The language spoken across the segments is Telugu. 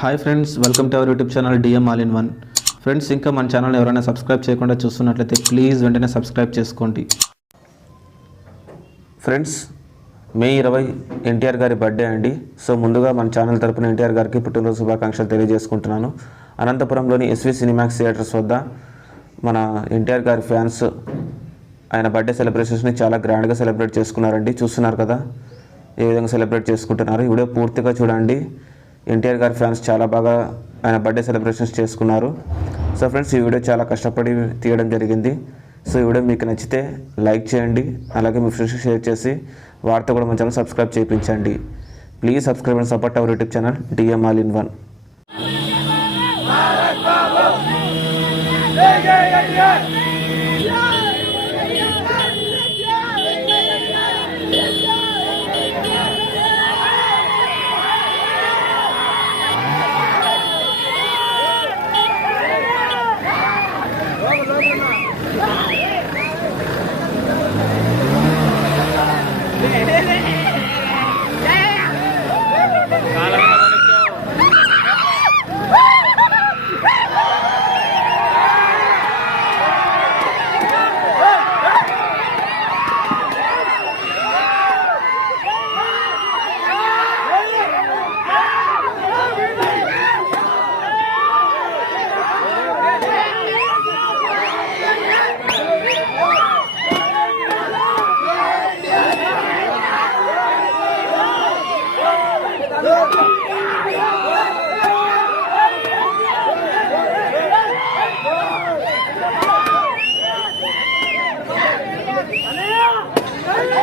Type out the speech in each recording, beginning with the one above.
Hi friends welcome to our YouTube channel DM all in one friends ఇంకా మన ఛానల్ ఎవరైనా సబ్స్క్రైబ్ చేయకుండా చూస్తున్నట్లయితే ప్లీజ్ వెంటనే సబ్స్క్రైబ్ చేసుకోండి. ఫ్రెండ్స్ మే ఇరవై ఎన్టీఆర్ గారి బర్త్డే అండి. సో ముందుగా మన ఛానల్ తరపున ఎన్టీఆర్ గారికి పుట్టినరోజు శుభాకాంక్షలు తెలియజేసుకుంటున్నాను. అనంతపురంలోని ఎస్వి సినిమాక్స్ థియేటర్స్ వద్ద మన ఎన్టీఆర్ గారి ఫ్యాన్స్ ఆయన బర్త్డే సెలబ్రేషన్స్ని చాలా గ్రాండ్గా సెలబ్రేట్ చేసుకున్నారండి. చూస్తున్నారు కదా? ఏ విధంగా సెలబ్రేట్ చేసుకుంటున్నారు? ఈ వీడియో పూర్తిగా చూడండి. ఎన్టీఆర్ గారి ఫ్యాన్స్ చాలా బాగా ఆయన బర్త్డే సెలబ్రేషన్స్ చేసుకున్నారు. సో ఫ్రెండ్స్ ఈ వీడియో చాలా కష్టపడి తీయడం జరిగింది. సో ఈ వీడియో మీకు నచ్చితే లైక్ చేయండి. అలాగే మీ ఫ్రెండ్స్ షేర్ చేసి వార్త కూడా మన ఛానల్ సబ్స్క్రైబ్ చేయించండి. Please subscribe and support our YouTube channel DM all in one Hey!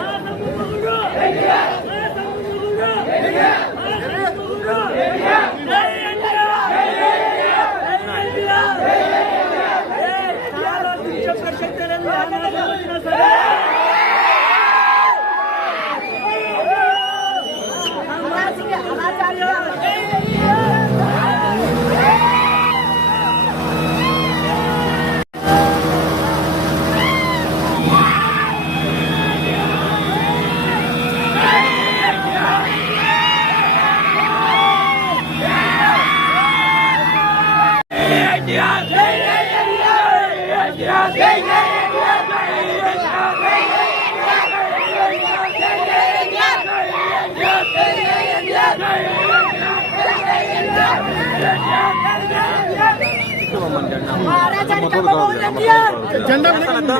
జెండా వెనక నుండి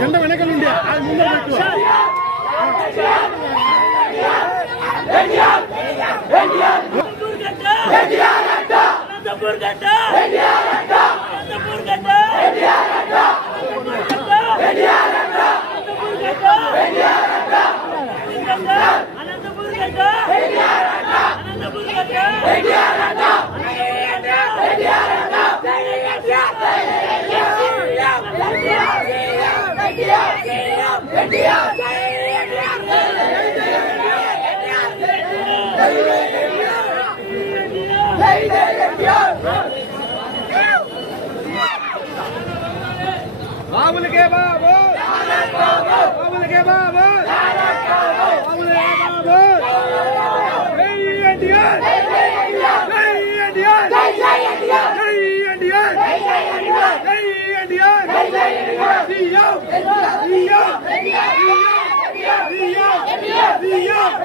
జెండా వెనక నుండి అది ముందర పెట్టు ఎన్టీఆర్ అనంతపూర్ గడ్డ అనంతపూర్ గడ్డ అనంతపూర్ గడ్డ बाबुल के बाबू। के बाबू।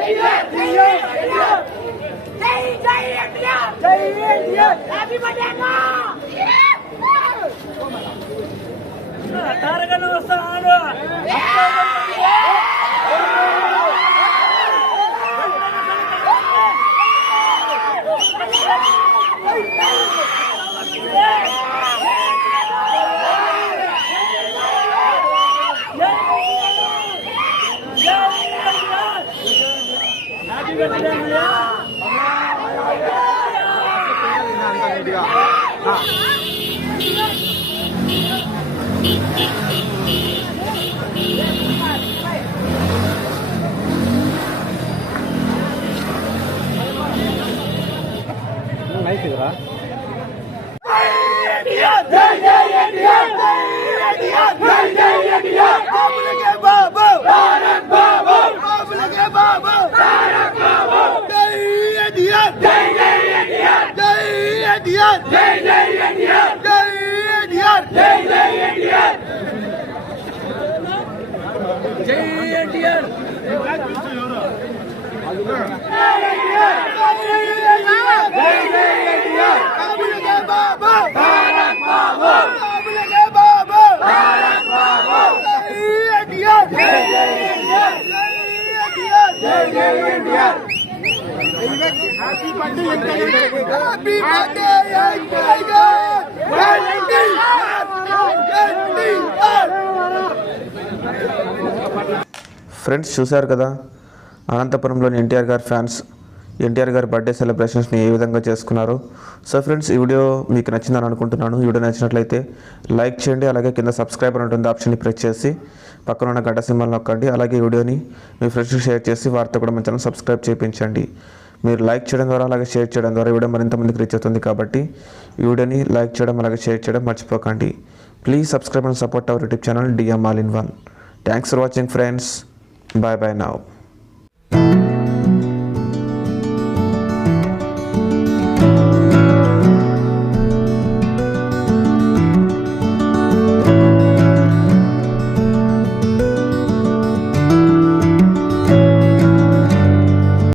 CM CM يا happy birthday happy birthday friends చూశారు కదా? అనంతపురంలోని ఎన్టీఆర్ గారి ఫ్యాన్స్ ఎన్టీఆర్ గారి బర్త్డే సెలబ్రేషన్స్ని ఏ విధంగా చేసుకున్నారు? సో ఫ్రెండ్స్ ఈ వీడియో మీకు నచ్చిందని అనుకుంటున్నాను. ఈ వీడియో నచ్చినట్లయితే లైక్ చేయండి అలాగే కింద సబ్స్క్రైబర్ ఉంటుంది ఆప్షన్ని ప్రెస్ చేసి పక్కన ఉన్న గంట సింబల్ నొక్కండి. అలాగే ఈ వీడియోని మీ ఫ్రెండ్స్కి షేర్ చేసి వారితో కూడా మన ఛానల్ సబ్స్క్రైబ్ చేయించండి. మీరు లైక్ చేయడం ద్వారా అలాగే షేర్ చేయడం ద్వారా వీడియో మరింత మందికి రీచ్ అవుతుంది కాబట్టి ఈ వీడియోని లైక్ చేయడం అలాగే షేర్ చేయడం మర్చిపోకండి. Please subscribe and support our YouTube channel DM all in one. Thanks for watching friends. Bye bye now. Thank you.